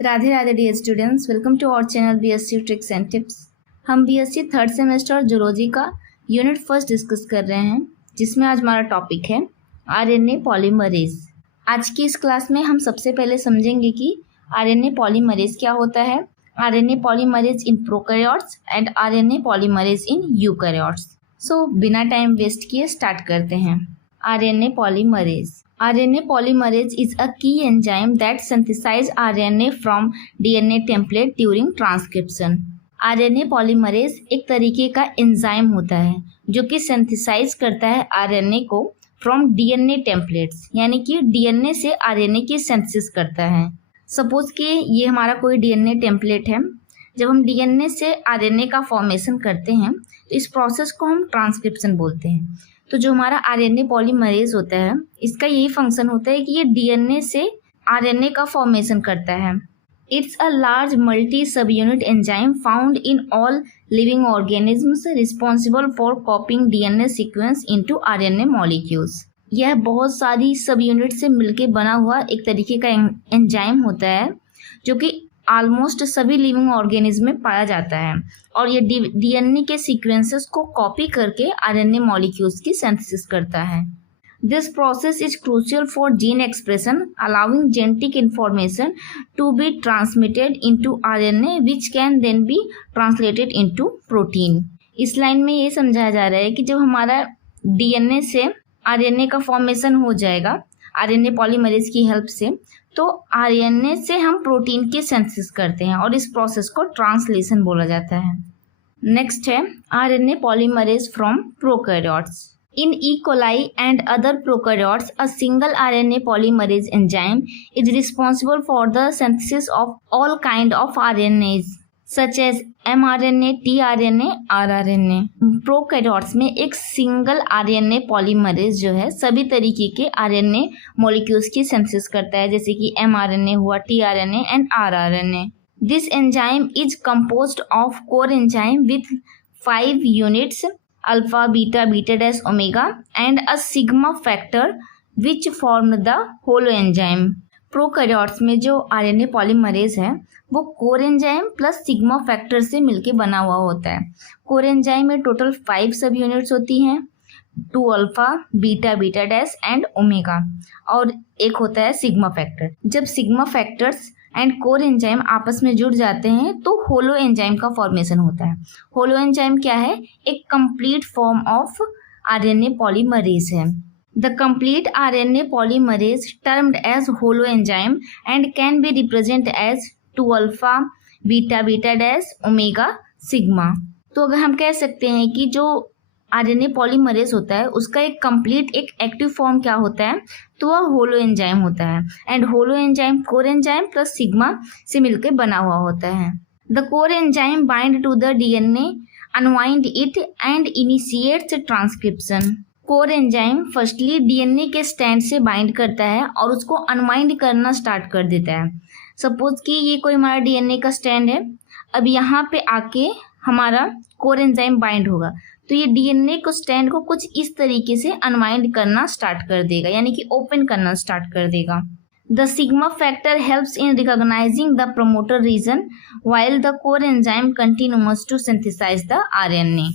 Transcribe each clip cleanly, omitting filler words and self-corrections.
Radhe Radhe dear students, welcome to our channel BSc tricks and tips. हम BSc third semester zoology का unit first discuss कर रहे हैं, जिसमें आज हमारा टॉपिक है आरएनए पॉलीमरेज। आज की इस क्लास में हम सबसे पहले समझेंगे कि आरएनए पॉलीमरेज क्या होता है, RNA polymerase in prokaryotes and RNA polymerase in eukaryotes. So बिना टाइम वेस्ट किए स्टार्ट करते हैं। RNA polymerase. RNA polymerase is a key enzyme that synthesizes RNA from DNA template during transcription. RNA polymerase एक तरीके का enzyme होता है जो कि सिंथेसाइज करता है RNA को फ्रॉम DNA टेम्पलेट्स, यानी कि DNA से RNA की सिंथेसिस करता है। सपोज कि ये हमारा कोई DNA टेम्पलेट है। जब हम DNA से RNA का फॉर्मेशन करते हैं तो इस प्रोसेस को हम ट्रांसक्रिप्शन बोलते हैं। तो जो हमारा आरएनए पॉलीमरेज होता है, इसका यही फंक्शन होता है कि ये डीएनए से आरएनए का फॉर्मेशन करता है। इट्स अ लार्ज मल्टी सब unit enzyme found in all living organisms responsible for कॉपिंग DNA sequence into RNA molecules. यह बहुत सारी सब यूनिट से मिलकर बना हुआ एक तरीके का एंजाइम होता है जो कि ऑलमोस्ट सभी लिविंग ऑर्गेनिज्म में पाया जाता है, और ये डीएनए के सीक्वेंसेस को कॉपी करके आरएनए मॉलिक्यूल्स की सिंथेसिस करता है। This process is crucial for gene expression, allowing genetic information to be transmitted into RNA which can then be translated into protein. इस लाइन में ये समझाया जा रहा है कि जब हमारा डीएनए से आरएनए का फॉर्मेशन हो जाएगा आरएनए पॉलीमरेज की हेल्प से, तो आरएनए से हम प्रोटीन की सिंथेसिस करते हैं और इस प्रोसेस को ट्रांसलेशन बोला जाता है। नेक्स्ट है RNA polymerase from prokaryotes. In E coli and other prokaryotes a single RNA polymerase enzyme is responsible for the synthesis of all kind of RNAs such as mRNA, tRNA, rRNA। Prokaryotes में एक single RNA polymerase जो है सभी तरीके के RNA molecules की synthesis करता है, जैसे कि mRNA हुआ, tRNA and rRNA। This enzyme is composed of core enzyme with 5 units alpha, beta, beta dash, omega and a sigma factor which form the holo enzyme. Prokaryotes में जो RNA polymerase है वो core enzyme plus sigma factor से मिलके बना हुआ होता है। कोर एंजाइम में टोटल 5 सब यूनिट्स होती हैं, 2 alpha, beta, beta dash and omega, और एक होता है सिग्मा फैक्टर। जब sigma factors and core enzyme आपस में जुड़ जाते हैं तो होलो एंजाइम का फॉर्मेशन होता है। होलो एंजाइम क्या है? एक complete form of RNA polymerase है। The complete RNA polymerase termed as holoenzyme and can be represented as 2 alpha, beta, beta dash, omega, sigma। तो अगर हम कह सकते हैं कि जो आरएनए पॉलीमरेज होता है उसका एक कंप्लीट एक एक्टिव फॉर्म क्या होता है, तो वह होलो एंजाइम होता है। And holoenzyme core enzyme plus sigma से मिलकर बना हुआ होता है। The core enzyme bind to the DNA, unwind it and initiates transcription. Core enzyme firstly DNA के स्टैंड से बाइंड करता है और उसको अनवाइंड करना स्टार्ट कर देता है। सपोज कि ये कोई हमारा डीएनए का स्टैंड है, अब यहाँ पे आके हमारा कोर एंजाइम बाइंड होगा तो ये डीएनए को स्टैंड को कुछ इस तरीके से अनवाइंड करना स्टार्ट कर देगा, यानी कि ओपन करना स्टार्ट कर देगा। The sigma factor helps in recognizing the promoter region while the core enzyme continuous to synthesize the RNA.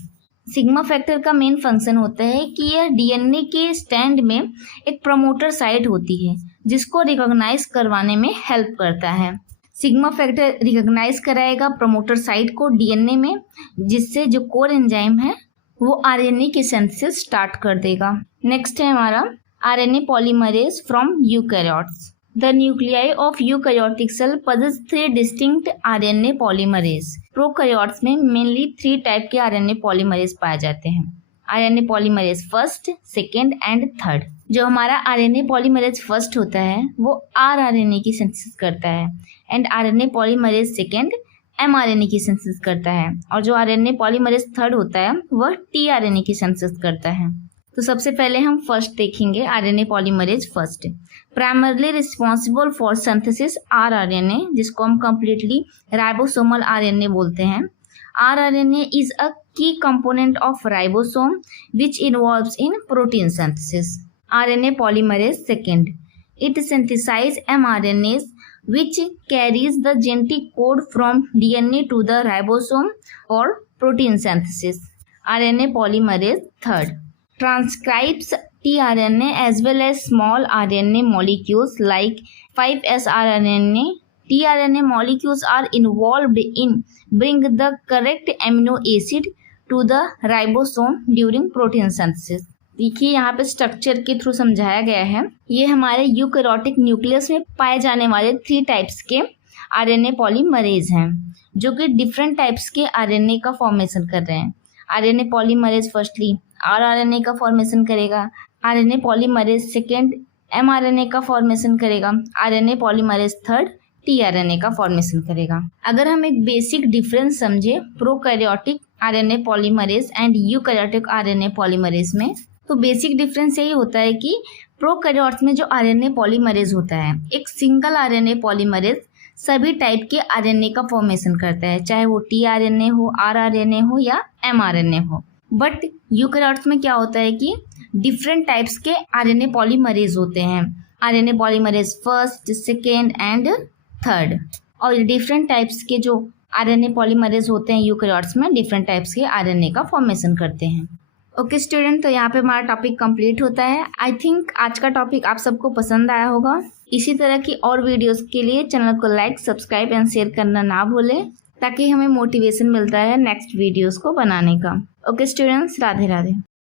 Sigma factor का मेन फंक्शन होता है कि यह डीएनए के स्टैंड में एक प्रमोटर साइट होती है जिसको रिकॉग्नाइज करवाने में हेल्प करता है। सिग्मा फैक्टर रिकॉग्नाइज कराएगा प्रमोटर साइट को डीएनए में, जिससे जो कोर एंजाइम है वो आरएनए की सिंथेसिस स्टार्ट कर देगा। नेक्स्ट है हमारा RNA polymerase from eukaryotes. The nuclei of eukaryotic cell possess 3 distinct RNA polymerase। Prokaryotes में मेनली 3 टाइप के आरएनए पॉलीमरेज पाए जाते हैं। RNA polymerase first, second and third. जो हमारा आरएनए पॉलीमरेज फर्स्ट होता है वो rRNA की सिंथेसिस करता है, and RNA polymerase second mRNA की सिंथेसिस करता है, और जो आरएनए पॉलीमरेज थर्ड होता है वह tRNA की सिंथेसिस करता है। तो सबसे पहले हम फर्स्ट देखेंगे RNA polymerase first. Primarily responsible for synthesis rRNA, जिसको हम कंप्लीटली राइबोसोमल आरएनए बोलते हैं। rRNA is a key component of ribosome which involves in protein synthesis. RNA polymerase second, it synthesize mRNAs which carries the genetic code from DNA to the ribosome for protein synthesis. RNA polymerase third transcribes tRNA as well as small RNA molecules like 5S rRNA. tRNA molecules are involved in bring the correct amino acid to the ribosome during protein synthesis. देखिए यहाँ पे structure के through समझाया गया है। ये हमारे eukaryotic nucleus में पाए जाने वाले 3 टाइप्स के आरएनए पॉलीमरेज हैं जो कि डिफरेंट टाइप्स के आरएनए का फॉर्मेशन कर रहे हैं। आरएनए पॉलीमरेज फर्स्टली आरआरएनए का फॉर्मेशन करेगा, आरएनए पॉलीमरेज सेकेंड एमआरएनए का फॉर्मेशन करेगा, आरएनए पॉलीमरेज थर्ड टीआरएनए का फॉर्मेशन करेगा। अगर हम एक बेसिक डिफरेंस समझे prokaryotic RNA polymerase and eukaryotic RNA polymerase में, तो बेसिक डिफरेंस यही होता है कि प्रोकैरियोट्स में जो आरएनए पॉलीमरेज होता है, एक सिंगल आरएनए पॉलीमरेज सभी टाइप के आरएनए का फॉर्मेशन करता है, चाहे वो टीआरएनए हो, आरआरएनए हो या एमआरएनए हो। बट यूकैरियोट्स में क्या होता है कि डिफरेंट टाइप्स के आरएनए पॉलीमरेज होते हैं, RNA polymerase first, second and third. और डिफरेंट टाइप्स के जो आरएनए पॉलीमरेज होते हैं यूकैरियोट्स में डिफरेंट टाइप्स के आरएनए का फॉर्मेशन करते हैं। ओके स्टूडेंट, तो यहाँ पे हमारा टॉपिक कंप्लीट होता है। आई थिंक आज का टॉपिक आप सबको पसंद आया होगा। इसी तरह की और वीडियोस के लिए चैनल को लाइक, सब्सक्राइब एंड शेयर करना ना भूलें ताकि हमें मोटिवेशन मिलता है नेक्स्ट वीडियोस को बनाने का। Okay students, Radhe Radhe.